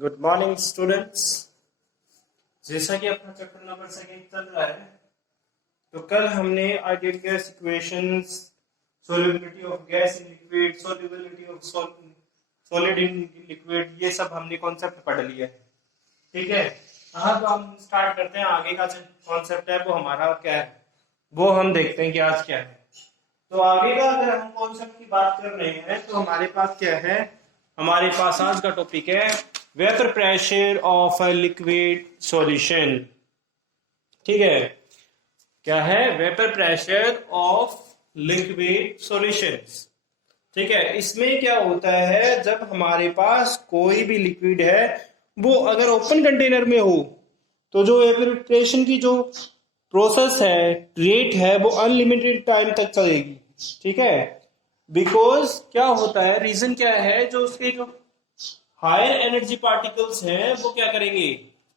Good morning students. जैसा कि अपना चैप्टर नंबर सेकंड चल रहा है, तो कल हमने ideal gas equations, solubility of gas in liquid, solubility of solid in liquid, ये सब हमने कॉन्सेप्ट पढ़ लिया है। ठीक है। हाँ, तो हम स्टार्ट करते हैं। आगे का जो कॉन्सेप्ट है वो हमारा क्या है, वो हम देखते हैं कि आज क्या है। तो आगे का अगर हम कॉन्सेप्ट की बात कर रहे हैं तो हमारे पास क्या है, हमारे पास आज का टॉपिक है vapour pressure of a liquid solution. ठीक है, क्या है? Vapour pressure of liquid solutions. ठीक है, इसमें क्या होता है, जब हमारे पास कोई भी लिक्विड है वो अगर ओपन कंटेनर में हो तो जो वेपरेशन की जो प्रोसेस है, रेट है, वो अनलिमिटेड टाइम तक चलेगी। ठीक है, बिकॉज क्या होता है, रीजन क्या है, जो उसके जो हायर एनर्जी पार्टिकल्स हैं वो क्या करेंगे,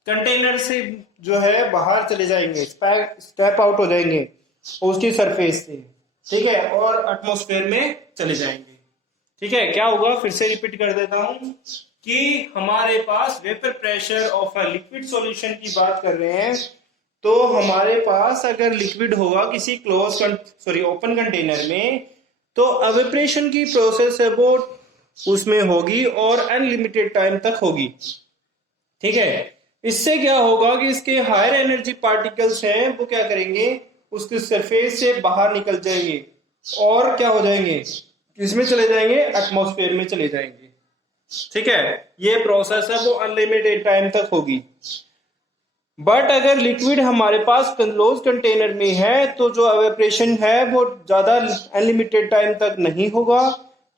कंटेनर से जो है बाहर चले जाएंगे, स्टेप आउट हो जाएंगे उसकी सरफेस से। ठीक है, और एटमॉस्फेयर में चले जाएंगे। ठीक है, क्या होगा, फिर से रिपीट कर देता हूं कि हमारे पास vapour pressure of a liquid solution की बात कर रहे हैं। तो हमारे पास अगर लिक्विड होगा किसी ओपन कंटेनर में, तो एवेपोरेशन की प्रोसेस है वो उसमें होगी और अनलिमिटेड टाइम तक होगी। ठीक है, इससे क्या होगा कि इसके हायर एनर्जी पार्टिकल्स हैं वो क्या करेंगे, उसके सरफेस से बाहर निकल जाएंगे और क्या हो जाएंगे, किसमें चले जाएंगे, एटमॉस्फेयर में चले जाएंगे। ठीक है, ये प्रोसेस है वो अनलिमिटेड टाइम तक होगी। बट अगर लिक्विड हमारे पास क्लोज कंटेनर में है तो जो एवेपोरेशन है वो ज्यादा अनलिमिटेड टाइम तक नहीं होगा।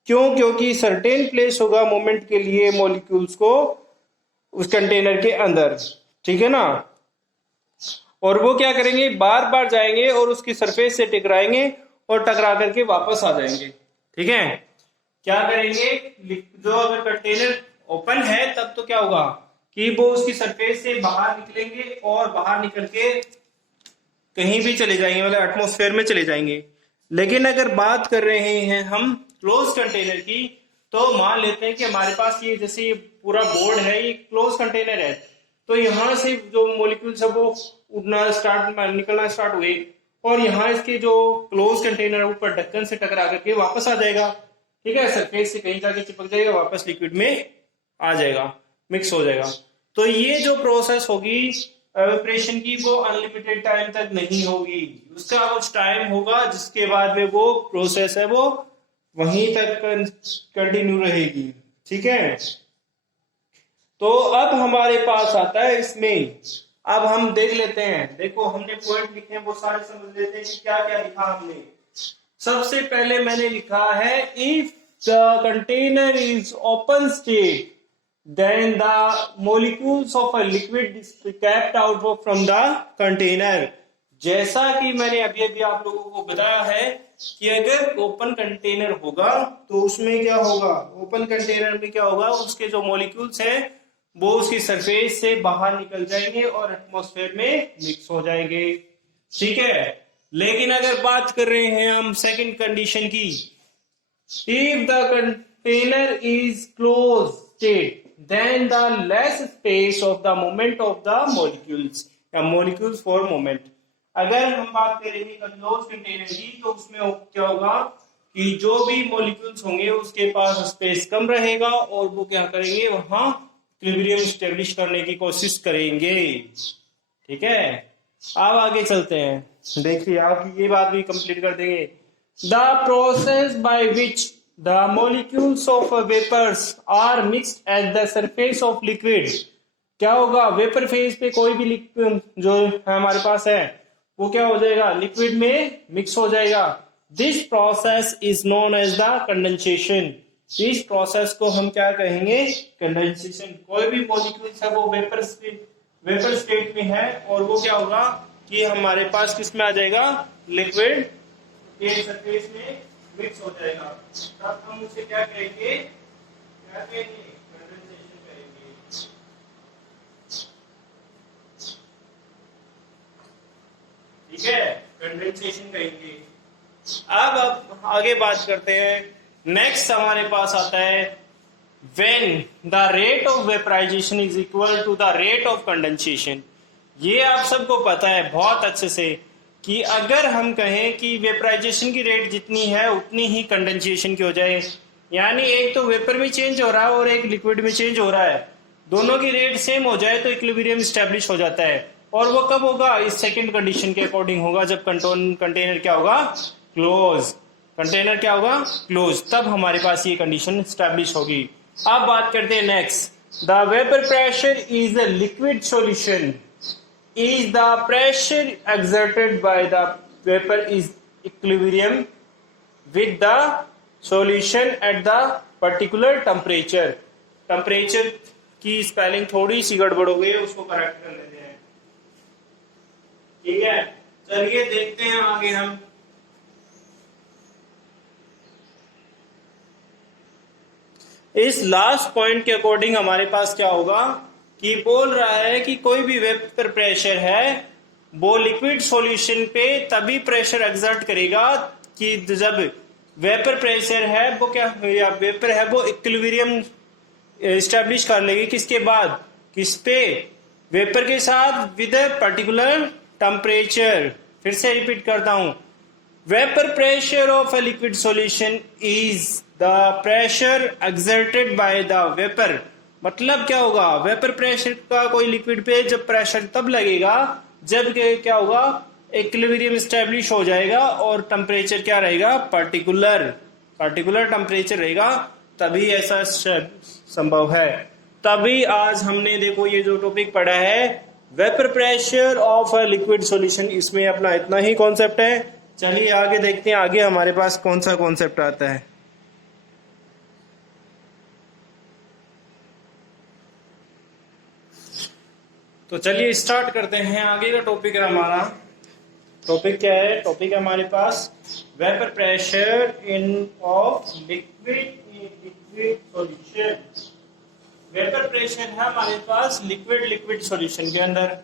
क्यों? क्योंकि सर्टेन प्लेस होगा मोमेंट के लिए मॉलिक्यूल्स को उस कंटेनर के अंदर। ठीक है ना, और वो क्या करेंगे, बार बार जाएंगे और उसकी सरफेस से टकराएंगे और टकरा करके वापस आ जाएंगे। ठीक है, क्या करेंगे, जो अगर कंटेनर ओपन है तब तो क्या होगा कि वो उसकी सरफेस से बाहर निकलेंगे और बाहर निकल के कहीं भी चले जाएंगे, मतलब एटमॉस्फेयर में चले जाएंगे। लेकिन अगर बात कर रहे हैं हम क्लोज कंटेनर की, तो मान लेते हैं कि हमारे पास ये जैसे ये पूरा बोर्ड है, ये क्लोज कंटेनर है, तो यहाँ से जो मॉलिक्यूल्स है वो निकलना स्टार्ट हुए और यहाँ इसके जो क्लोज कंटेनर ऊपर ढक्कन से टकरा करके वापस आ जाएगा। ठीक है, सरफेस से कहीं जाके चिपक जाएगा, वापस लिक्विड में आ जाएगा, मिक्स हो जाएगा। तो ये जो प्रोसेस होगी एवेपोरेशन की वो अनलिमिटेड टाइम तक नहीं होगी, उसका कुछ टाइम होगा जिसके बाद में वो प्रोसेस है वो वहीं तक कंटिन्यू रहेगी। ठीक है, तो अब हमारे पास आता है इसमें, अब हम देख लेते हैं। देखो, हमने पॉइंट लिखे हैं वो सारे समझ लेते हैं कि क्या क्या लिखा हमने। सबसे पहले मैंने लिखा है, if the container is open state then the molecules of a liquid is kept out from the container। जैसा कि मैंने अभी अभी आप लोगों को बताया है कि अगर ओपन कंटेनर होगा तो उसमें क्या होगा, ओपन कंटेनर में क्या होगा, उसके जो मॉलिक्यूल्स हैं वो उसकी सरफेस से बाहर निकल जाएंगे और एटमॉस्फेयर में मिक्स हो जाएंगे। ठीक है, लेकिन अगर बात कर रहे हैं हम सेकंड कंडीशन की, if the container is close state then the less space of the moment of the molecules या molecules for moment। अगर हम बात करेंगे क्लोज कंटेनर की तो उसमें क्या होगा कि जो भी मॉलिक्यूल्स होंगे उसके पास स्पेस कम रहेगा और वो क्या करेंगे, वहां इक्विलिब्रियम स्टेब्लिश करने की कोशिश करेंगे। ठीक है, अब आगे चलते हैं। देखिए, आप ये बात भी कंप्लीट कर देंगे। The process by which the molecules of vapors are mixed at the surface of liquid। क्या होगा, वेपर फेज पे कोई भी जो हमारे पास है वो क्या हो जाएगा, लिक्विड में मिक्स हो जाएगा। This process is known as the condensation. इस प्रोसेस को हम क्या कहेंगे, कंडेंसेशन। कोई भी मॉलिक्यूल्स है वो वेपर स्टेट में है और वो क्या होगा कि हमारे पास किस में आ जाएगा, लिक्विड के सरफेस में मिक्स हो जाएगा। तब हम उसे क्या कहेंगे, कंडेंसेशन कहेंगे। ठीक है, कंडेंसेशन कहेंगे। अब आगे बात करते हैं। नेक्स्ट हमारे पास आता है when the rate of vaporization is equal to the rate of condensation। ये आप सबको पता है बहुत अच्छे से कि अगर हम कहें कि वेपराइजेशन की रेट जितनी है उतनी ही कंडेंसेशन की हो जाए, यानी एक तो वेपर में चेंज हो रहा है और एक लिक्विड में चेंज हो रहा है, दोनों की रेट सेम हो जाए तो इक्विलिब्रियम स्टैब्लिश हो जाता है। और वो कब होगा? इस सेकंड कंडीशन के अकॉर्डिंग होगा, जब कंटेनर क्या होगा? क्लोज। कंटेनर क्या होगा? क्लोज। तब हमारे पास ये कंडीशन स्टैब्लिश होगी। अब बात करते हैं next. The vapour pressure is a liquid solution is the pressure exerted by the vapor is equilibrium with the solution at the particular temperature। Temperature की स्पेलिंग थोड़ी सी गड़बड़ हो गई है, उसको करेक्ट कर लेते हैं। ठीक है, चलिए देखते हैं आगे हम। इस लास्ट पॉइंट के अकॉर्डिंग हमारे पास क्या होगा कि बोल रहा है कि कोई भी वेपर प्रेशर है वो लिक्विड सॉल्यूशन पे तभी प्रेशर एक्सर्ट करेगा कि जब वेपर प्रेशर है वो क्या, या वेपर है वो इक्विलिब्रियम एस्टेब्लिश कर लेगी। किसके बाद? किस पे? वेपर के साथ विद अ पर्टिकुलर टेम्परेचर। फिर से रिपीट करता हूं, vapour pressure of a liquid solution is the pressure exerted by the vapour. मतलब क्या होगा? वेपर प्रेशर का कोई लिक्विड पे जब प्रेशर तब लगेगा जब क्या होगा? इक्विलिब्रियम स्टैब्लिश हो जाएगा और टेम्परेचर क्या रहेगा? पर्टिकुलर टेम्परेचर रहेगा, तभी ऐसा संभव है। तभी आज हमने देखो ये जो टॉपिक पढ़ा है vapour pressure of a liquid solution, इसमें अपना इतना ही कॉन्सेप्ट है। चलिए आगे देखते हैं आगे हमारे पास कौन सा कॉन्सेप्ट आता है। तो चलिए स्टार्ट करते हैं। आगे का टॉपिक है हमारा, टॉपिक क्या है? टॉपिक है हमारे पास vapour pressure in of liquid solution. Vapour pressure है हमारे पास लिक्विड सॉल्यूशन के अंदर।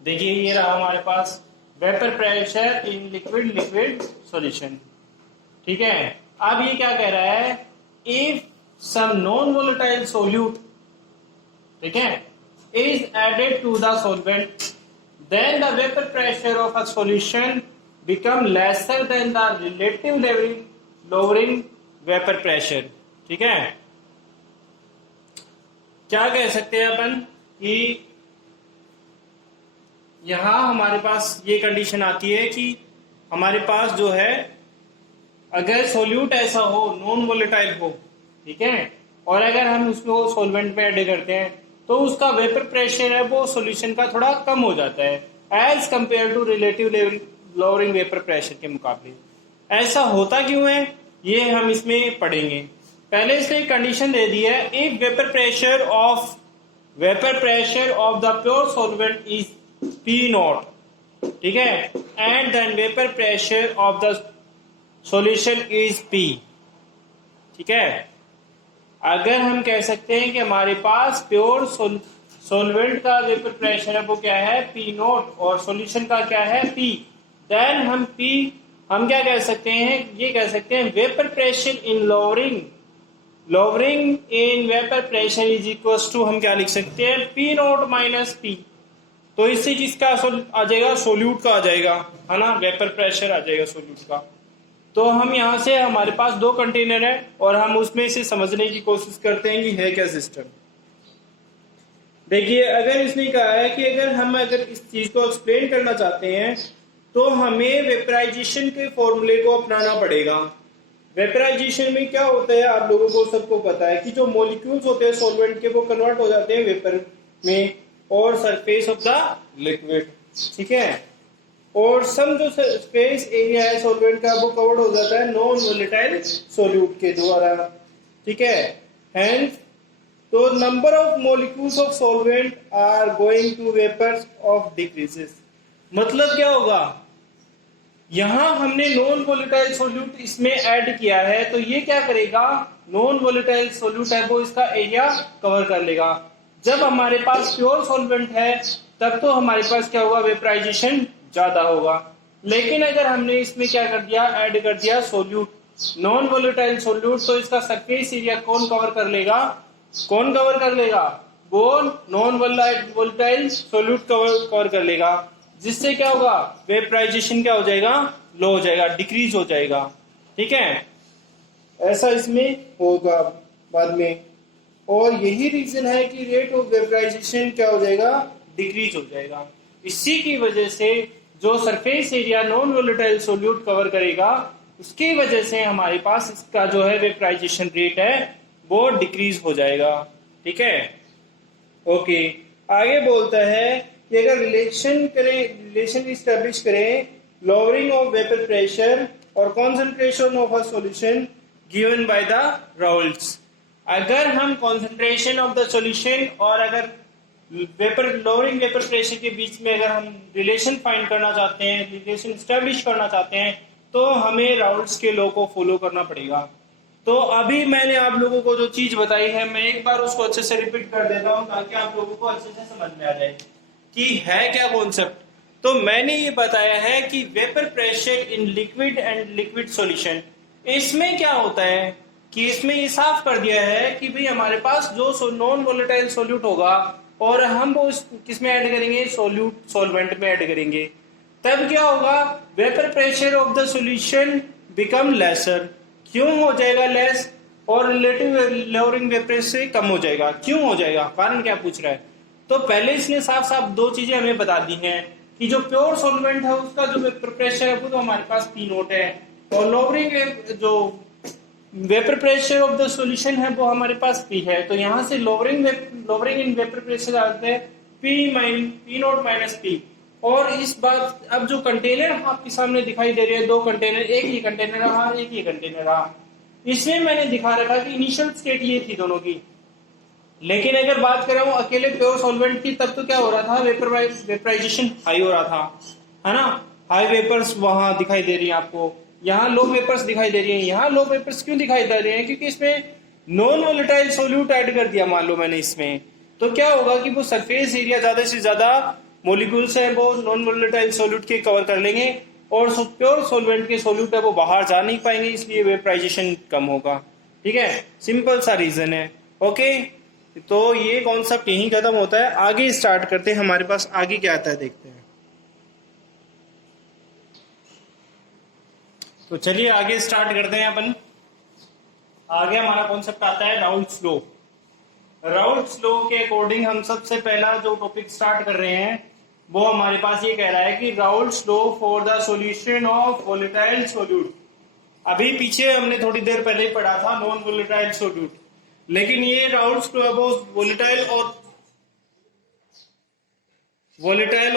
देखिए ये रहा हमारे पास vapour pressure in liquid solution. ठीक है, अब ये क्या कह रहा है? If some non volatile solute, ठीक है, is added to the solvent, then the vapor pressure of a solution become lesser than the relative lowering vapor pressure। ठीक है, क्या कह सकते हैं अपन कि यहां हमारे पास ये कंडीशन आती है कि हमारे पास जो है अगर सोल्यूट ऐसा हो नॉन वोलेटाइल हो, ठीक है, और अगर हम उसको सॉल्वेंट में ऐड करते हैं तो उसका वेपर प्रेशर है वो सॉल्यूशन का थोड़ा कम हो जाता है as compare to relative lowering vapour pressure के मुकाबले। ऐसा होता क्यों है ये हम इसमें पढ़ेंगे। पहले इसने कंडीशन दे दी है, if vapour pressure of the pure solvent is p not, ठीक है, and then vapour pressure of the solution is p. ठीक है, अगर हम कह सकते हैं कि हमारे पास प्योर सॉल्वेंट का वेपर प्रेशर है वो क्या है? पी नॉट, और सॉल्यूशन का क्या है? पी। देन हम क्या कह सकते हैं? ये कह सकते हैं vapour pressure in lowering in vapour pressure is equal to, हम क्या लिख सकते हैं? P not minus p. तो इससे किसका आ जाएगा? सोल्यूट का आ जाएगा, है ना, वेपर प्रेशर आ जाएगा सोल्यूट का। तो हम यहाँ से हमारे पास दो कंटेनर है और हम उसमें से समझने की कोशिश करते हैं कि है क्या सिस्टम। देखिए अगर इसने कहा है कि अगर इस चीज को एक्सप्लेन करना चाहते हैं तो हमें वेपराइजेशन के फॉर्मूले को अपनाना पड़ेगा। वेपराइजेशन में क्या होता है आप लोगों को सबको पता है कि जो मॉलिक्यूल्स होते हैं सॉल्वेंट के वो कन्वर्ट हो जाते हैं वेपर में और सरफेस ऑफ द लिक्विड। ठीक है, और सम जो स्पेस एरिया है सॉल्वेंट का वो कवर्ड हो जाता है नॉन वोलेटाइल सॉल्यूट के द्वारा। ठीक है, हेंस तो number of molecules of solvent are going to vapours of decreases. मतलब क्या होगा? यहां हमने नॉन वोलेटाइल सॉल्यूट इसमें ऐड किया है तो ये क्या करेगा? नॉन वोलेटाइल सॉल्यूट है वो इसका एरिया कवर कर लेगा। जब हमारे पास प्योर सॉल्वेंट है तब तो हमारे पास क्या होगा? वेपराइजेशन ज्यादा होगा। लेकिन अगर हमने इसमें क्या कर दिया? ऐड कर दिया सोल्यूट, नॉन वोलेटाइल सोल्यूट, तो इसका सरफेस एरिया कौन कवर कर लेगा? कौन कवर कर लेगा? वो नॉन वोलेटाइल सोल्यूट कवर कर लेगा, जिससे क्या होगा? वेपराइजेशन क्या हो जाएगा? लो हो जाएगा, डिक्रीज हो जाएगा। ठीक है, ऐसा इसमें होगा बाद में। और यही रीजन है कि रेट ऑफ वेपराइजेशन क्या हो जाएगा? डिक्रीज हो जाएगा। इसी की वजह से जो surface area non volatile solute cover करेगा, उसकी वजह से हमारे पास इसका जो है वेपराइजेशन रेट है वो डिक्रीज हो जाएगा। ठीक है, ओके। आगे बोलता है कि अगर रिलेशन स्टैब्लिश करें लोअरिंग ऑफ वेपर प्रेशर और concentration of a solution given by the Raoul's. अगर हम कॉन्सेंट्रेशन ऑफ द सॉल्यूशन और अगर लोअरिंग वेपर प्रेशर के बीच में अगर हम रिलेशन फाइंड करना चाहते हैं, रिलेशन स्टैब्लिश करना चाहते हैं, तो हमें राउल्स के लॉ को फॉलो करना पड़ेगा। तो अभी मैंने आप लोगों को जो चीज बताई है, मैं एक बार उसको अच्छे से रिपीट कर देता हूं ताकि आप लोगों को अच्छे से समझ में आ जाए कि है क्या कॉन्सेप्ट। तो मैंने ये बताया है कि vapour pressure in liquid and liquid solution, इसमें क्या होता है कि इसमें ये साफ कर दिया है कि भाई हमारे पास जो नॉन वोलेटाइल सोल्यूट होगा और हम वो किस में ऐड करेंगे? सोल्यूट सॉल्वेंट में ऐड करेंगे, तब क्या होगा? Vapour pressure of the solution become lesser. क्यों हो जाएगा लेस? और रिलेटिव लोअरिंग वेपर से कम हो जाएगा। क्यों हो जाएगा? कारण क्या पूछ रहा है? तो पहले इसने साफ साफ दो चीजें हमें बता दी हैं कि जो प्योर सॉल्वेंट है उसका जो वेपर प्रेशर है वो तो हमारे पास P नोट है, और लोअरिंग जो vapour pressure of the solution है वो हमारे पास P है। तो यहां से लोअरिंग इन वेपर प्रेशर आते हैं P नोट माइनस P। और इस बात, अब जो कंटेनर आपके सामने दिखाई दे रहे हैं, दो कंटेनर, एक ये कंटेनर रहा, एक ये कंटेनर रहा, इसमें मैंने दिखा रखा कि इनिशियल स्टेट ये थी दोनों की। लेकिन अगर बात कर रहा हूं अकेले प्योर सॉल्वेंट की, तब तो क्या हो रहा था? वेपराइजेशन हाई हो रहा था, है ना? हाई वेपर्स वहां दिखाई दे रही है आपको, यहाँ लो वेपर्स दिखाई दे रही है। यहाँ लो वेपर्स क्यों दिखाई दे रहे हैं? क्योंकि इसमें नॉन वोलेटाइल सोल्यूट ऐड कर दिया मान लो मैंने इसमें। तो क्या होगा कि वो सरफेस एरिया ज्यादा से ज्यादा मोलिक्यूल्स है वो नॉन वोलेटाइल सोल्यूट के कवर कर लेंगे, और प्योर सॉल्वेंट के सोल्यूट है वो बाहर जा नहीं पाएंगे, इसलिए वेपराइजेशन कम होगा। ठीक है, सिंपल सा रीजन है। ओके, तो ये कॉन्सेप्ट यहीं खत्म होता है। आगे स्टार्ट करते हैं, हमारे पास आगे क्या आता है देखते हैं। तो चलिए आगे स्टार्ट करते हैं अपन। आगे हमारा कॉन्सेप्ट आता है राउल्स लॉ। राउल्स लॉ के अकॉर्डिंग हम सबसे पहला जो टॉपिक स्टार्ट कर रहे हैं वो हमारे पास ये कह रहा है कि Raoul's law for the solution of volatile solute. अभी पीछे हमने थोड़ी देर पहले ही पढ़ा था नॉन वोलेटाइल सोल्यूट, लेकिन ये राउल्स लॉ वो वोलेटाइल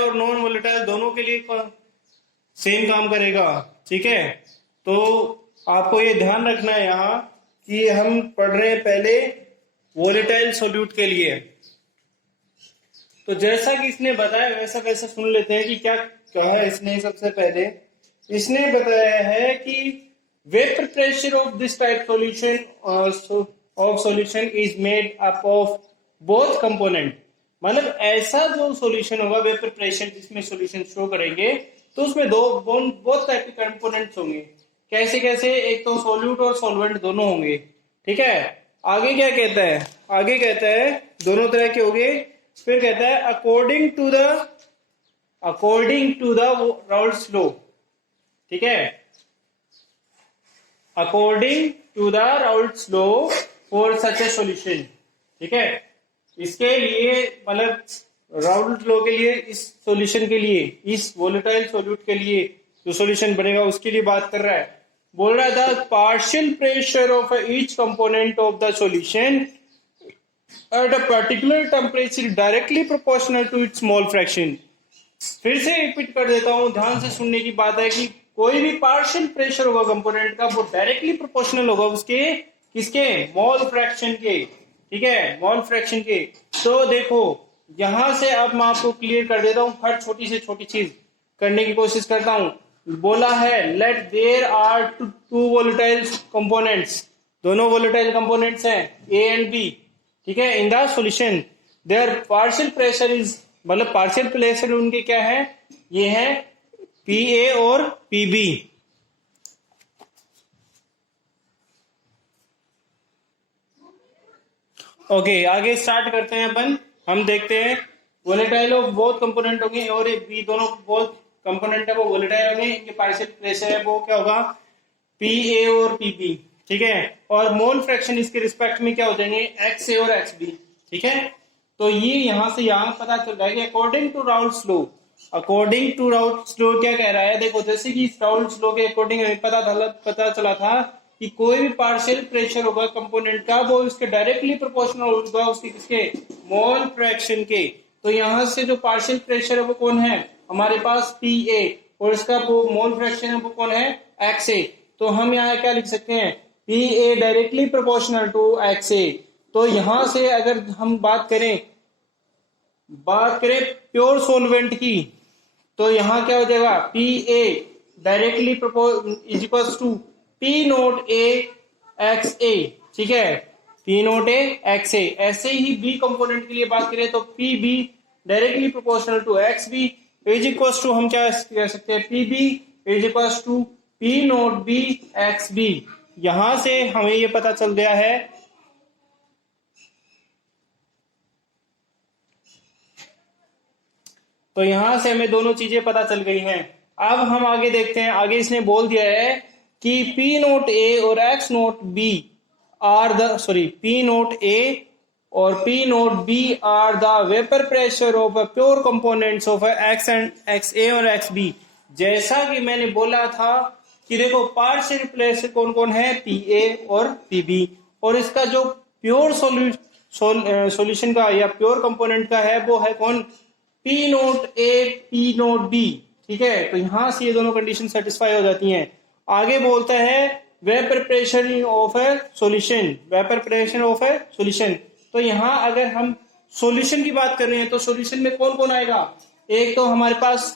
और नॉन वोलेटाइल दोनों के लिए सेम काम करेगा। ठीक है, तो आपको ये ध्यान रखना है यहाँ कि हम पढ़ रहे हैं पहले वोलेटाइल सोल्यूट के लिए। तो जैसा कि इसने बताया वैसा वैसा सुन लेते हैं कि क्या कहा इसने। सबसे पहले इसने बताया है कि vapour pressure of this type solution is made up of both component. मतलब ऐसा जो सॉल्यूशन होगा वेपर प्रेशर जिसमें सॉल्यूशन शो करेंगे, तो उसमें बोथ टाइप के कंपोनेंट्स होंगे। कैसे कैसे? एक तो सोल्यूट और सॉल्वेंट दोनों होंगे। ठीक है, आगे क्या कहता है? आगे कहता है दोनों तरह के होंगे। फिर कहता है according to the Raoult's law. ठीक है, according to the Raoult's law for such a solution. ठीक है, इसके लिए मतलब राउल्स लॉ के लिए, इस सॉल्यूशन के लिए, इस वोलेटाइल सोल्यूट के लिए जो सॉल्यूशन बनेगा उसके लिए बात कर रहा है। बोल रहा था partial pressure of each component of the solution at a particular temperature directly proportional to its mole fraction। फिर से रिपीट कर देता हूं, ध्यान से सुनने की बात है कि कोई भी पार्शियल प्रेशर होगा कंपोनेंट का वो डायरेक्टली प्रोपोर्शनल होगा उसके किसके? मोल फ्रैक्शन के। ठीक है, मोल फ्रैक्शन के। तो देखो यहां से अब मैं आपको क्लियर कर देता हूं, हर छोटी से छोटी चीज करने की कोशिश करता हूं। बोला है let there are two volatile components, दोनों वोलेटाइल कंपोनेंट्स हैं ए एंड बी। ठीक है, in the solution their partial pressure is, मतलब पार्शियल प्रेशर उनके क्या है? ये है पी ए और पी बी। ओके, आगे स्टार्ट करते हैं अपन। हम देखते हैं वोलेटाइल ऑफ बोथ कंपोनेंट होंगे और बी दोनों बोथ कंपोनेंट है वो वोलेटाइल होंगे, इनके पार्शियल प्रेशर है वो क्या होगा, पी ए और पी बी। ठीक है, और मोल फ्रैक्शन इसके रिस्पेक्ट में क्या हो जाएंगे, एक्स ए और एक्स बी। ठीक है, तो ये यहां से यहां पता चल रहा है कि according to Raoult's law, according to Raoult's law क्या कह रहा है, देखो जैसे कि राउल्ट्स लॉ के अकॉर्डिंग हमें पता चला था कि कोई भी पार्शियल प्रेशर होगा कंपोनेंट का वो उसके डायरेक्टली प्रोपोर्शनल होगा उसके किसके, मोल फ्रैक्शन के। तो यहां से जो पार्शियल प्रेशर है वो कौन है, हमारे पास पी ए, और इसका वो मोल फ्रैक्शन है वो कौन है, एक्स ए। तो हम यहाँ क्या लिख सकते हैं, P A directly proportional to X A. तो यहां से अगर हम बात करें प्योर सोलवेंट की, तो यहां क्या हो जाएगा, P A directly is equal to P note A X A. ठीक है, P note A X A. ऐसे ही बी कंपोनेंट के लिए बात करें तो P B directly proportional to X B is equal to, हम क्या कह सकते हैं, P B is equal to P note B X B. यहां से हमें ये पता चल गया है, तो यहां से हमें दोनों चीजें पता चल गई हैं। अब हम आगे देखते हैं, आगे इसने बोल दिया है कि पी नोट ए और X naught B are the P note A और P note B are the vapour pressure of a pure components of X and X A और एक्स बी। जैसा कि मैंने बोला था कि देखो पार्शियल प्रेशर कौन कौन है, पी ए और पी बी, और इसका जो प्योर सॉल्यूशन का या प्योर कंपोनेंट का है वो है कौन, p note a p note b. ठीक है, तो यहां से ये दोनों कंडीशन सेटिस्फाई हो जाती हैं। आगे बोलता है vapour pressure of A solution, vapour pressure of A solution. तो यहां अगर हम सॉल्यूशन की बात कर रहे हैं तो सॉल्यूशन में कौन कौन आएगा, एक तो हमारे पास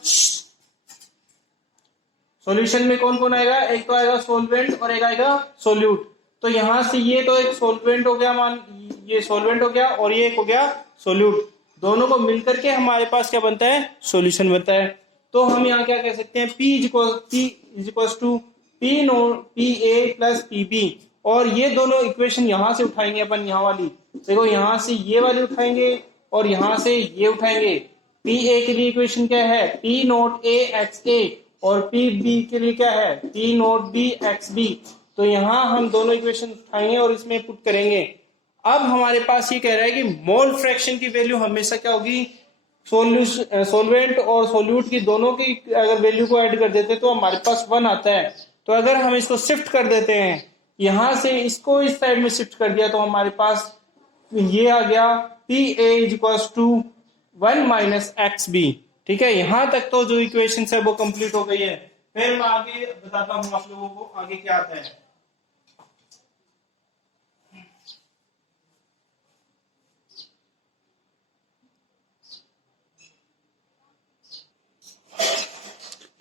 सॉल्यूशन में कौन कौन आएगा, एक तो आएगा सोलवेंट और एक आएगा सोल्यूट। तो यहां से ये तो एक सोलवेंट हो गया, मान ये सोलवेंट हो गया और ये एक हो गया सोल्यूट, दोनों को मिलकर के हमारे पास क्या बनता है, सॉल्यूशन बनता है। तो हम यहाँ क्या कह सकते हैं, P is equal to P naught P A plus P B, और ये दोनों इक्वेशन यहां से उठाएंगे अपन, यहाँ वाली देखो, यहां से ये वाली उठाएंगे और यहां से ये उठाएंगे। पी ए के लिए इक्वेशन क्या है, P note A X A, और पी बी के लिए क्या है, P note B X B. तो यहां हम दोनों इक्वेशन उठाएंगे और इसमें पुट करेंगे। अब हमारे पास ये कह रहा है कि मोल फ्रैक्शन की वैल्यू हमेशा क्या होगी, सोलवेंट और सोल्यूट की दोनों की अगर वैल्यू को ऐड कर देते तो हमारे पास 1 आता है। तो अगर हम इसको शिफ्ट कर देते हैं, यहां से इसको इस साइड में शिफ्ट कर दिया तो हमारे पास ये आ गया P A is equal to 1 minus X B. ठीक है, यहां तक तो जो इक्वेशन है वो कंप्लीट हो गई है। फिर मैं आगे बताता हूं आप लोगों को आगे क्या आता है।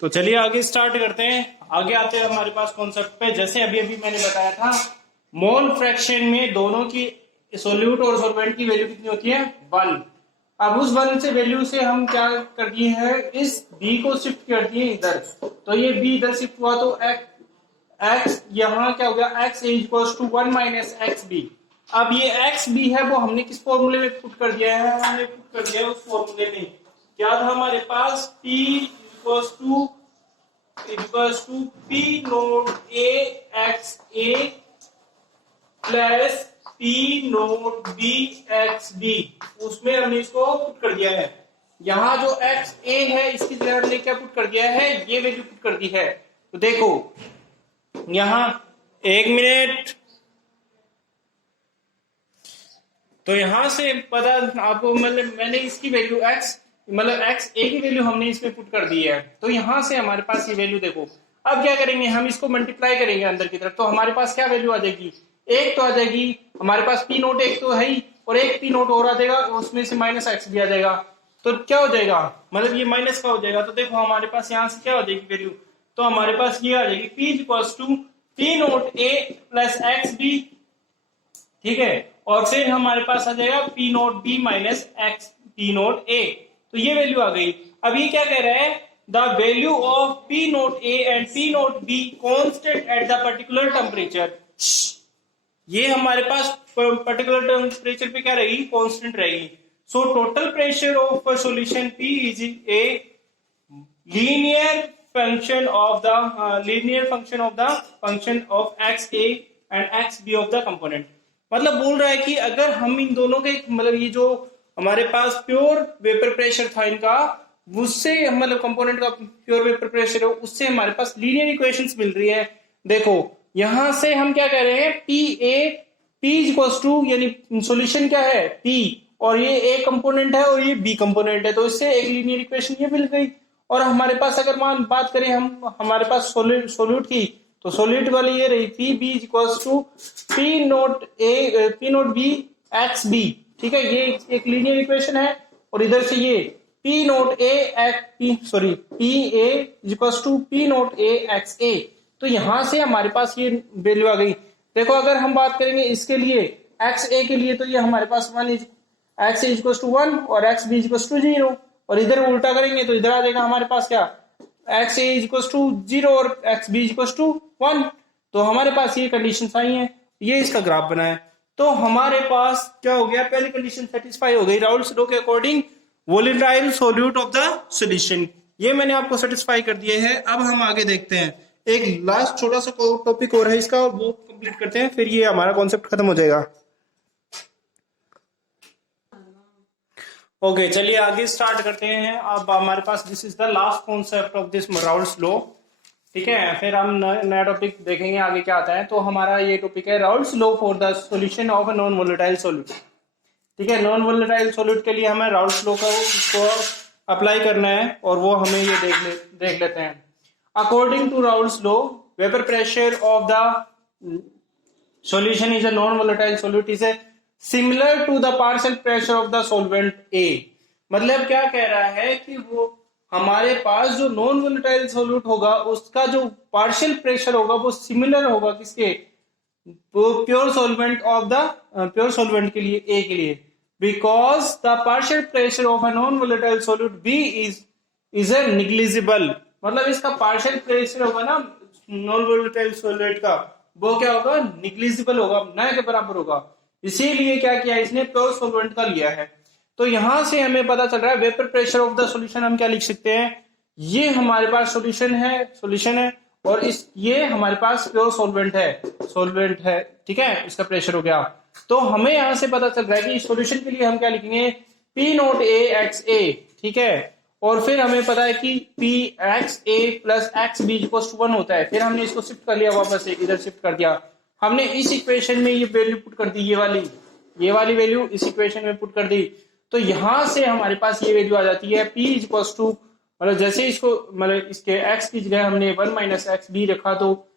तो चलिए आगे स्टार्ट करते हैं। आगे आते हैं हमारे पास कॉन्सेप्ट पे। जैसे अभी अभी मैंने बताया था, मोल फ्रैक्शन में दोनों की सोल्यूट और सॉल्वेंट की वैल्यू कितनी होती है, 1। अब उस 1 से वैल्यू से हम क्या कर दिए हैं, इस b को शिफ्ट कर दिए इधर। तो ये b इधर शिफ्ट हुआ तो x यहाँ क्या हो गया, x is equal to 1 minus X B. अब ये एक्स बी है वो हमने किस फॉर्मूले में पुट कर दिया है, हमने पुट कर दिया उस फॉर्मूले में। क्या था हमारे पास, p equals to P note A X A plus P note B X B, उसमें हमने इसको पुट कर दिया है। यहाँ जो एक्स ए है इसकी जगह हमने क्या पुट कर दिया है, ये वैल्यू पुट कर दी है। तो देखो यहाँ 1 मिनट, तो यहां से पता आपको, मतलब मैंने इसकी वैल्यू एक्स ए की वैल्यू हमने इसमें पुट कर दी है। तो यहां से हमारे पास ये वैल्यू देखो, अब क्या करेंगे, हम इसको मल्टीप्लाई करेंगे अंदर की तरफ। तो हमारे पास क्या वैल्यू आ जाएगी, एक तो आ जाएगी हमारे पास पी नोट एक तो है ही, और एक पी नोट और आ जाएगा, उसमें से माइनस एक्स भी आ जाएगा। तो क्या हो जाएगा, मतलब ये माइनस का हो जाएगा। तो देखो हमारे पास यहाँ से क्या हो जाएगी वैल्यू, तो हमारे पास ये आ जाएगी P equals to P note A plus X B. ठीक है, और फिर हमारे पास आ जाएगा P note B minus X P note A. तो ये वैल्यू आ गई। अब ये क्या कह रहा है, the value of P note A and P note be constant at the particular temperature. ये हमारे पास पर्टिकुलर टेम्परेचर पे क्या रहेगी, कांस्टेंट रहेगी। So total pressure of solution P is a linear function of the function of XA and XB of the component. मतलब बोल रहा है कि अगर हम इन दोनों के मतलब ये जो हमारे पास प्योर वेपर प्रेशर था इनका, उससे मतलब कंपोनेंट का प्योर वेपर प्रेशर है, उससे हमारे पास लीनियर इक्वेशंस मिल रही है। देखो यहां से हम क्या कह रहे हैं, P इक्वल्स टू यानी सॉल्यूशन क्या है P, और ये A कंपोनेंट है और ये B कंपोनेंट है, तो इससे एक लीनियर इक्वेशन ये मिल गई। और हमारे पास अगर बात करें हम हमारे पास सोल्यूट की, तो सोल्यूट वाली ये रही P B equals to P naught B X B. ठीक है, ये एक लीनियर इक्वेशन है। और इधर से ये P naught A P A equals to P naught A X A। तो यहां से हमारे पास ये वैल्यू आ गई। देखो अगर हम बात करेंगे इसके लिए एक्स ए के लिए, तो ये हमारे पास एक्स ए इक्वल्स टू 1 और एक्स बी इक्वल्स टू 0। और इधर उल्टा करेंगे तो इधर आ जाएगा हमारे पास क्या, एक्स ए इक्वल्स टू 0 और एक्स बी इक्वल्स टू 1। तो हमारे पास ये कंडीशन आई है, ये इसका ग्राफ बना है। तो हमारे पास क्या हो गया, पहली कंडीशन सेटिस्फाई हो गई, राउल्स लॉ के according volatile solute of the solution, ये मैंने आपको सेटिस्फाई कर दिए है। अब हम आगे देखते हैं, एक लास्ट छोटा सा टॉपिक और है इसका, वो कंप्लीट करते हैं, फिर ये हमारा कॉन्सेप्ट खत्म हो जाएगा। ओके चलिए आगे स्टार्ट करते हैं। अब हमारे पास this is the last concept of this Raoult's law. ठीक है, फिर हम नया टॉपिक देखेंगे आगे क्या आता है। तो हमारा ये टॉपिक है Raoul's law for the solution of a non volatile solute. ठीक है, नॉन वोलेटाइल सॉल्यूट के लिए हमें राउल्स लॉ को अप्लाई करना है, और वो हमें ये देख लेते हैं। According to Raoult's law, vapor pressure of the solution is a non-volatile solute is a similar to the partial pressure of the solvent A। मतलब क्या कह रहा है कि वो हमारे पास जो नॉन वोलेटाइल सोल्यूट होगा उसका जो पार्शियल प्रेशर होगा वो सिमिलर होगा किसके, प्योर सॉल्वेंट के लिए A के लिए, because the partial pressure of a non volatile solute B is a negligible. मतलब इसका पार्शियल प्रेशर होगा ना नॉन वोलेटाइल सॉल्वेंट का, वो क्या होगा, निग्लिजिबल होगा, न के बराबर होगा। इसीलिए क्या किया इसने, प्योर सॉल्वेंट का लिया है। तो यहां से हमें पता चल रहा है vapour pressure of the solution हम क्या लिख सकते हैं, ये हमारे पास सॉल्यूशन है और ये हमारे पास प्योर सॉल्वेंट है। ठीक है, इसका प्रेशर हो गया। तो हमें यहां से पता चल रहा है कि सॉल्यूशन के लिए हम क्या लिखेंगे, P naught A X A। ठीक है, और फिर हमें पता है कि P X A plus X B equal to 1 होता है। फिर हमने इसको शिफ्ट कर लिया, वापस इधर शिफ्ट कर दिया हमने, इस इक्वेशन में ये वैल्यू पुट कर दी, ये वाली वैल्यू इस इक्वेशन में पुट कर दी। तो यहां से हमारे पास ये वैल्यू आ जाती है P इक्वल टू, मतलब जैसे इसको मतलब इसके x की जगह हमने 1 माइनस एक्स बी रखा, तो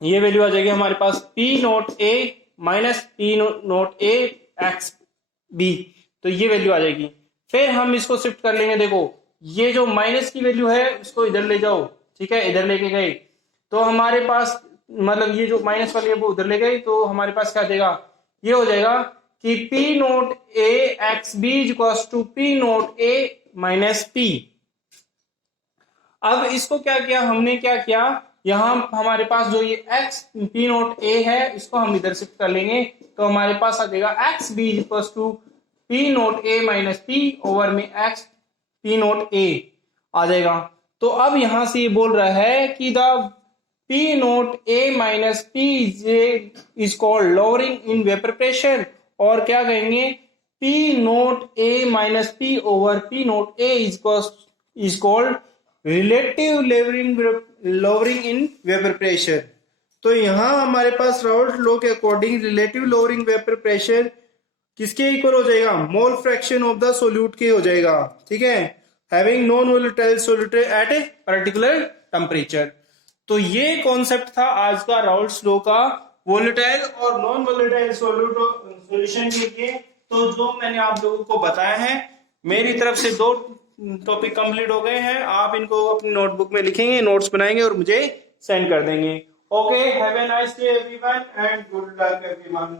ये वैल्यू आ जाएगी हमारे पास P naught A minus P naught A X B. तो ये वैल्यू आ जाएगी। फिर हम इसको शिफ्ट कर लेंगे। देखो ये जो माइनस की वैल्यू है इसको इधर ले जाओ। ठीक है, इधर लेके गए तो हमारे पास मतलब ये जो माइनस वाली है वो उधर ले गई, तो हमारे पास क्या देगा, ये हो जाएगा कि P naught A X B equals to P naught A minus P। अब इसको क्या किया हमने, क्या किया, यहां हमारे पास जो ये x P नोट A है इसको हम इधर शिफ्ट कर लेंगे, तो हमारे पास आ जाएगा X B equals to P naught A minus P over में एक्स P नोट A आ जाएगा। तो अब यहां से ये बोल रहा है कि the P naught A minus P is called lowering in vapour pressure, और क्या कहेंगे, P naught A minus P over P naught A is called relative lowering in vapour pressure. तो यहां हमारे पास राउल्ट लॉ के according relative lowering vapour pressure किसके equal हो जाएगा, mole fraction of the solute के हो जाएगा। ठीक है, having non volatile solute at a particular temperature. तो ये कॉन्सेप्ट था आज का राउल्ट्स लॉ का, वोलेटाइल और नॉन वोलेटाइल सॉल्यूशन के लिए। तो जो मैंने आप लोगों को बताया है, मेरी तरफ से 2 टॉपिक कंप्लीट हो गए हैं। आप इनको अपनी नोटबुक में लिखेंगे, नोट्स बनाएंगे और मुझे सेंड कर देंगे। Okay, have a nice day everyone and good luck everyone.